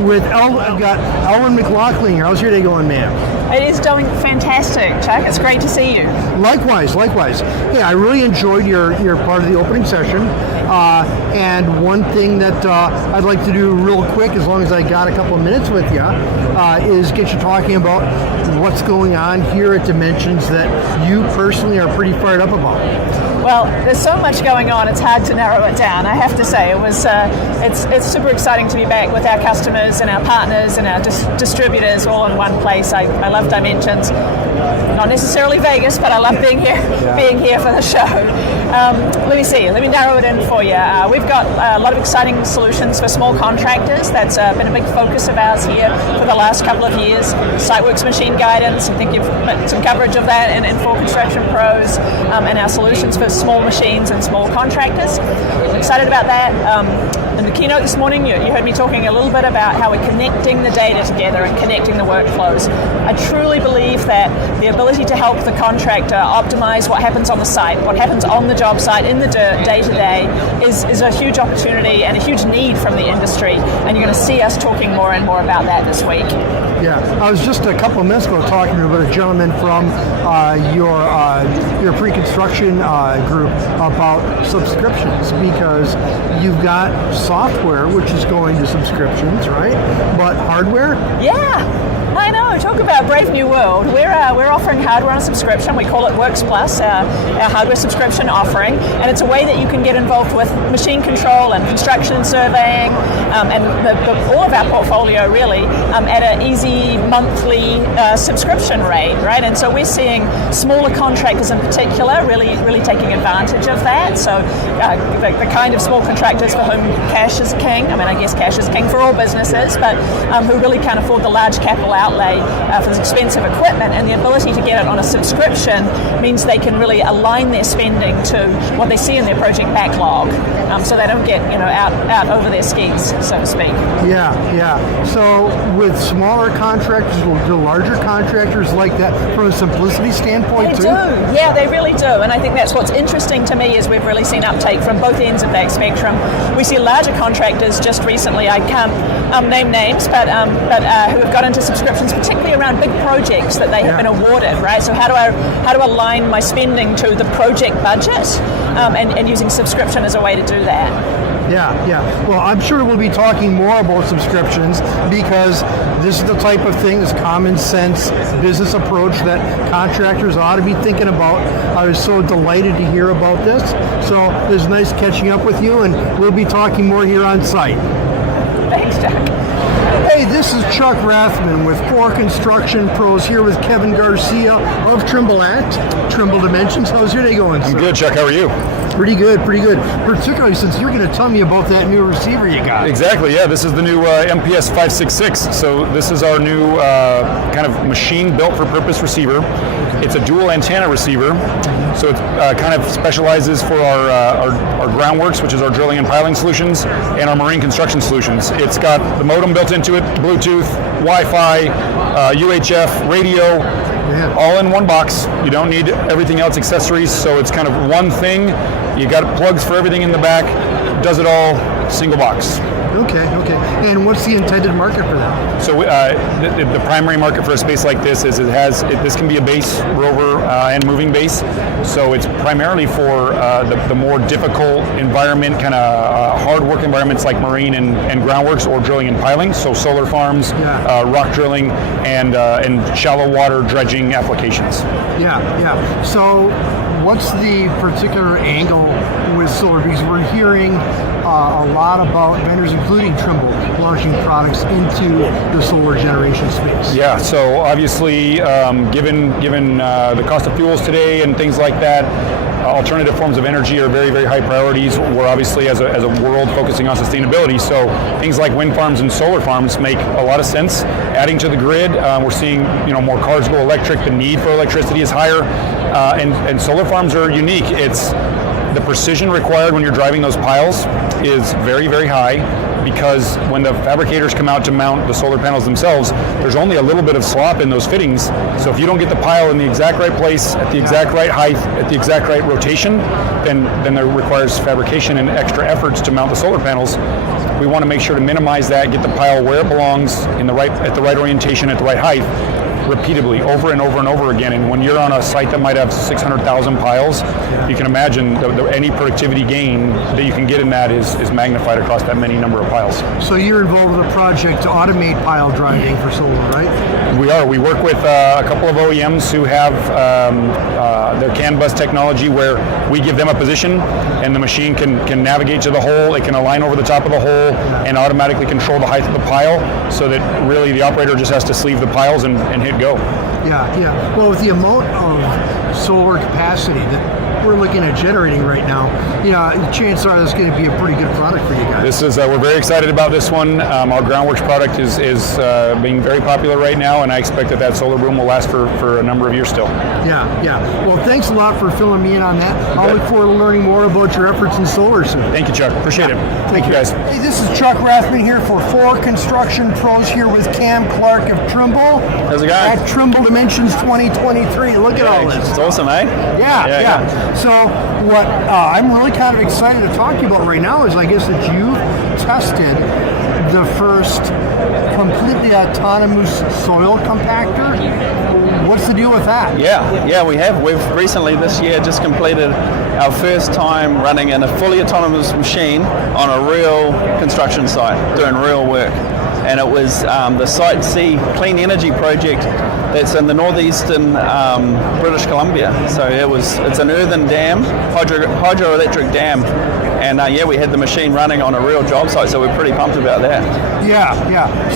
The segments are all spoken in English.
with I've got Ellen McLaughlin here. How's your day going, ma'am? It is doing fantastic, Chuck. It's great to see you. Likewise. Hey, I really enjoyed your part of the opening session. And one thing that I'd like to do real quick, as long as I got a couple of minutes with you, is get you talking about what's going on here at Dimensions that you personally are pretty fired up about. Well, there's so much going on, it's hard to narrow it down. I have to say, it's super exciting to be back with our customers and our partners and our distributors all in one place. I love Dimensions. Not necessarily Vegas, but I love being here for the show. Let me narrow it in for you. We've got a lot of exciting solutions for small contractors. That's been a big focus of ours here for the last couple of years. Siteworks machine guidance, I think you've got some coverage of that in ForConstructionPros, and our solutions for small machines and small contractors. I'm excited about that. In the keynote this morning, you heard me talking a little bit about how we're connecting the data together and connecting the workflows. I truly believe that the ability to help the contractor optimize what happens on the site, what happens on the job site in the day-to-day is a huge opportunity and a huge need from the industry, and you're going to see us talking more and more about that this week. Yeah, I was just a couple of minutes ago talking to a gentleman from your pre-construction group about subscriptions, because you've got software which is going to subscriptions, right? But hardware? Yeah. I know. Talk about a brave new world. We're offering hardware on a subscription. We call it Works Plus, our hardware subscription offering, and it's a way that you can get involved with machine control and construction and surveying, and all of our portfolio really at an easy monthly subscription rate, right? And so we're seeing smaller contractors in particular really taking advantage of that. So the kind of small contractors for whom cash is king. I mean, I guess cash is king for all businesses, but who really can't afford the large capital outlay for this expensive equipment, and the ability to get it on a subscription means they can really align their spending to what they see in their project backlog, so they don't get out over their skis, so to speak. Yeah. So with smaller contractors, do larger contractors like that from a simplicity standpoint too? They do. Yeah, they really do. And I think that's what's interesting to me is we've really seen uptake from both ends of that spectrum. We see larger contractors just recently, I can't name names, but who have got into subscriptions, particularly around big projects that they have been awarded, right? So how do I align my spending to the project budget, and using subscription as a way to do that. Yeah. Well, I'm sure we'll be talking more about subscriptions, because this is the type of thing, this common sense business approach that contractors ought to be thinking about. I was so delighted to hear about this. So it was nice catching up with you, and we'll be talking more here on site. Thanks, Jack. Hey, this is Chuck Rathman with ForConstructionPros here with Kevin Garcia of Trimble at Trimble Dimensions. How's your day going, sir? I'm good, Chuck. How are you? Pretty good. Particularly since you're going to tell me about that new receiver you got. Exactly, yeah. This is the new MPS 566. So this is our new kind of machine built for purpose receiver. It's a dual antenna receiver. So it kind of specializes for our groundworks, which is our drilling and piling solutions, and our marine construction solutions. It's got the modem built into it, Bluetooth, Wi-Fi, UHF, radio, all in one box. You don't need everything else, accessories, so it's kind of one thing. You got plugs for everything in the back, does it all, single box. Okay. And what's the intended market for that? So the primary market for a space like this is this can be a base, rover, and moving base. So it's primarily for the more difficult environment, kind of hard work environments like marine and groundworks or drilling and piling. So solar farms, rock drilling, and shallow water dredging applications. Yeah. So what's the particular angle with solar? Because we're hearing a lot about vendors, including Trimble, launching products into the solar generation space. Yeah, so obviously, given the cost of fuels today and things like that, alternative forms of energy are very, very high priorities. We're obviously, as a world, focusing on sustainability. So things like wind farms and solar farms make a lot of sense. Adding to the grid, we're seeing more cars go electric. The need for electricity is higher, and solar farms are unique. It's the precision required when you're driving those piles is very, very high. because when the fabricators come out to mount the solar panels themselves, there's only a little bit of slop in those fittings. So if you don't get the pile in the exact right place, at the exact right height, at the exact right rotation, then there requires fabrication and extra efforts to mount the solar panels. We want to make sure to minimize that, get the pile where it belongs, at the right orientation, at the right height, repeatedly, over and over and over again. And when you're on a site that might have 600,000 piles, you can imagine any productivity gain that you can get in that is magnified across that many number of piles. So you're involved with a project to automate pile driving for solar, right? We are. We work with a couple of OEMs who have their CAN bus technology, where we give them a position and the machine can navigate to the hole. It can align over the top of the hole and automatically control the height of the pile, so that really the operator just has to sleeve the piles and hit go. Yeah. Well, with the amount of solar capacity that we're looking at generating right now, chances are that's going to be a pretty good product for you guys. This is we're very excited about this one. Our Groundworks product is being very popular right now, and I expect that solar boom will last for a number of years still. Yeah. Well, thanks a lot for filling me in on that. I'll look forward to learning more about your efforts in solar soon. Thank you, Chuck. Appreciate it. Thank you, guys. Hey, this is Chuck Rathman here for ForConstructionPros here with Cam Clark of Trimble. How's it going? At Trimble Dimensions 2023. Look at all this. It's awesome, eh? Yeah. So what I'm really kind of excited to talk to you about right now is, I guess, that you've tested the first completely autonomous soil compactor. What's the deal with that? Yeah, we have. We've recently this year just completed our first time running in a fully autonomous machine on a real construction site, doing real work. And it was the Site C Clean Energy project that's in the northeastern British Columbia. So it's an earthen dam, hydroelectric dam. And we had the machine running on a real job site, so we're pretty pumped about that. Yeah.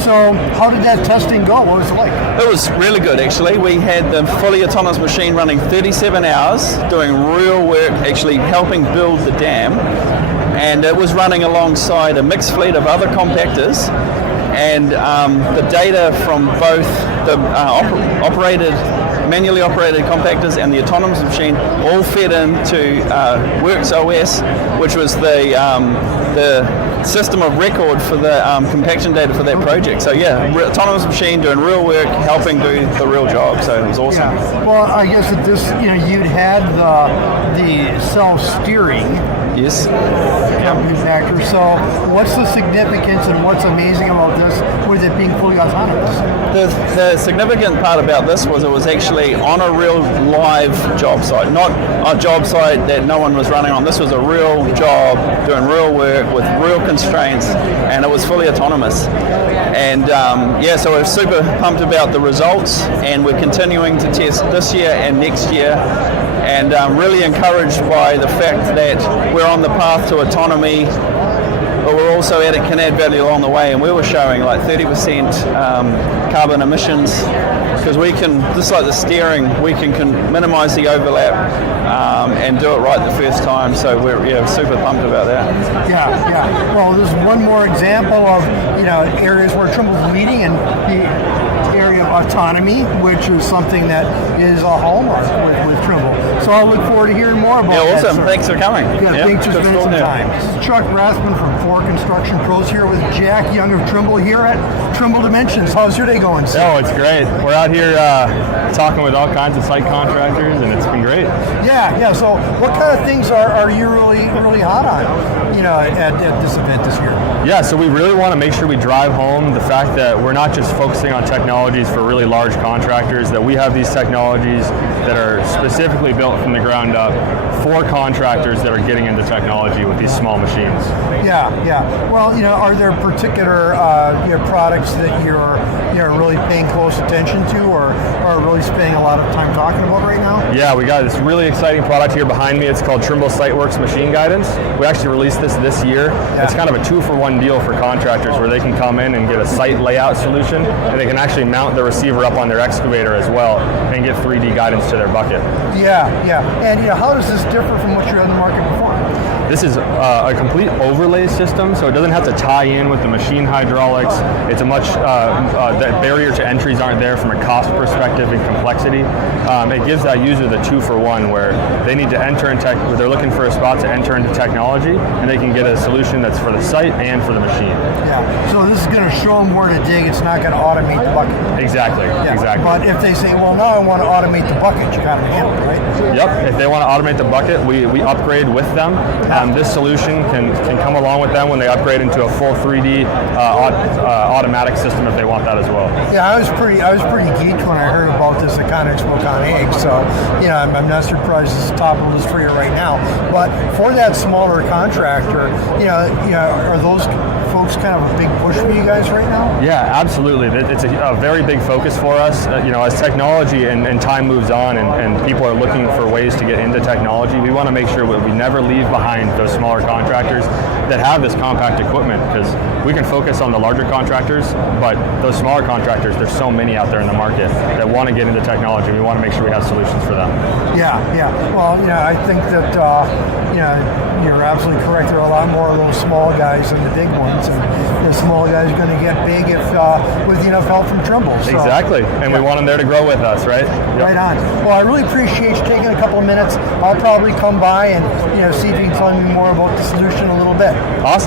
So how did that testing go? What was it like? It was really good, actually. We had the fully autonomous machine running 37 hours, doing real work, actually helping build the dam. And it was running alongside a mixed fleet of other compactors. And the data from both the manually operated compactors and the autonomous machine all fed into Works OS, which was the system of record for the compaction data for that project. So autonomous machine doing real work, helping do the real job. So it was awesome. Yeah. Well, I guess that this, you'd had the self-steering. Yes. Compactor. So what's the significance and what's amazing about this with it being fully autonomous? The significant part about this was it was actually on a real live job site, not a job site that no one was running on. This was a real job doing real work with real constraints, and it was fully autonomous. And so we're super pumped about the results, and we're continuing to test this year and next year. And really encouraged by the fact that we're on the path to autonomy, but we're also can add value along the way. And we were showing like 30% carbon emissions, because we can, just like the steering, we can minimize the overlap and do it right the first time. So we're super pumped about that. Yeah. Well, this is one more example of areas where Trimble's leading in the area of autonomy, which is something that is a hallmark with Trimble. So I look forward to hearing more about that. Awesome. Thanks for coming. Thanks for spending some time. This is Chuck Rathman from ForConstructionPros here with Jack Young of Trimble here at Trimble Dimensions. How's your day going, sir? Oh, it's great. We're out here talking with all kinds of site contractors, and it's been great. Yeah. So what kind of things are you really hot on, at this event this year? Yeah, so we really want to make sure we drive home the fact that we're not just focusing on technologies for really large contractors, that we have these technologies that are specifically built from the ground up for contractors that are getting into technology with these small machines. Yeah. Well, are there particular products that you're really paying close attention to, or really spending a lot of time talking about right now? Yeah, we got this really exciting product here behind me. It's called Trimble SiteWorks Machine Guidance. We actually released this year. Yeah. It's kind of a 2-for-1 deal for contractors, where they can come in and get a site layout solution, and they can actually mount the receiver up on their excavator as well and get 3D guidance to their bucket. Yeah. And how does this differ from what you had in the market before? This is a complete overlay system, so it doesn't have to tie in with the machine hydraulics. It's a much, the barrier to entries aren't there from a cost perspective and complexity. It gives that user the 2-for-1 where they need to enter in where they're looking for a spot to enter into technology, and they can get a solution that's for the site and for the machine. Yeah. So this is going to show them where to dig. It's not going to automate the bucket. Exactly. Yeah. Exactly. But if they say, well, now I want to automate the bucket, you got to handle it, right? Yep. If they want to automate the bucket, we upgrade with them. This solution can come along with them when they upgrade into a full 3D automatic system if they want that as well. Yeah, I was pretty geeked when I heard about this at ConExpo. So, I'm not surprised it's top of the list for you right now. But for that smaller contractor, are those folks kind of a big push for you guys right now? Yeah, absolutely. It's a very big focus for us. As technology and time moves on and people are looking for ways to get into technology, we want to make sure that we never leave behind those smaller contractors that have this compact equipment, because we can focus on the larger contractors, but those smaller contractors, there's so many out there in the market that want to get into technology. We want to make sure we have solutions for them. Yeah. Well, I think that you're absolutely correct. There are a lot more of those small guys than the big ones, and the small guys are going to get big if with enough help from Trimble. So, exactly, and we want them there to grow with us, right? Yep. Right on. Well, I really appreciate you taking a couple of minutes. I'll probably come by and see if you can tell me more about the solution a little bit. Awesome.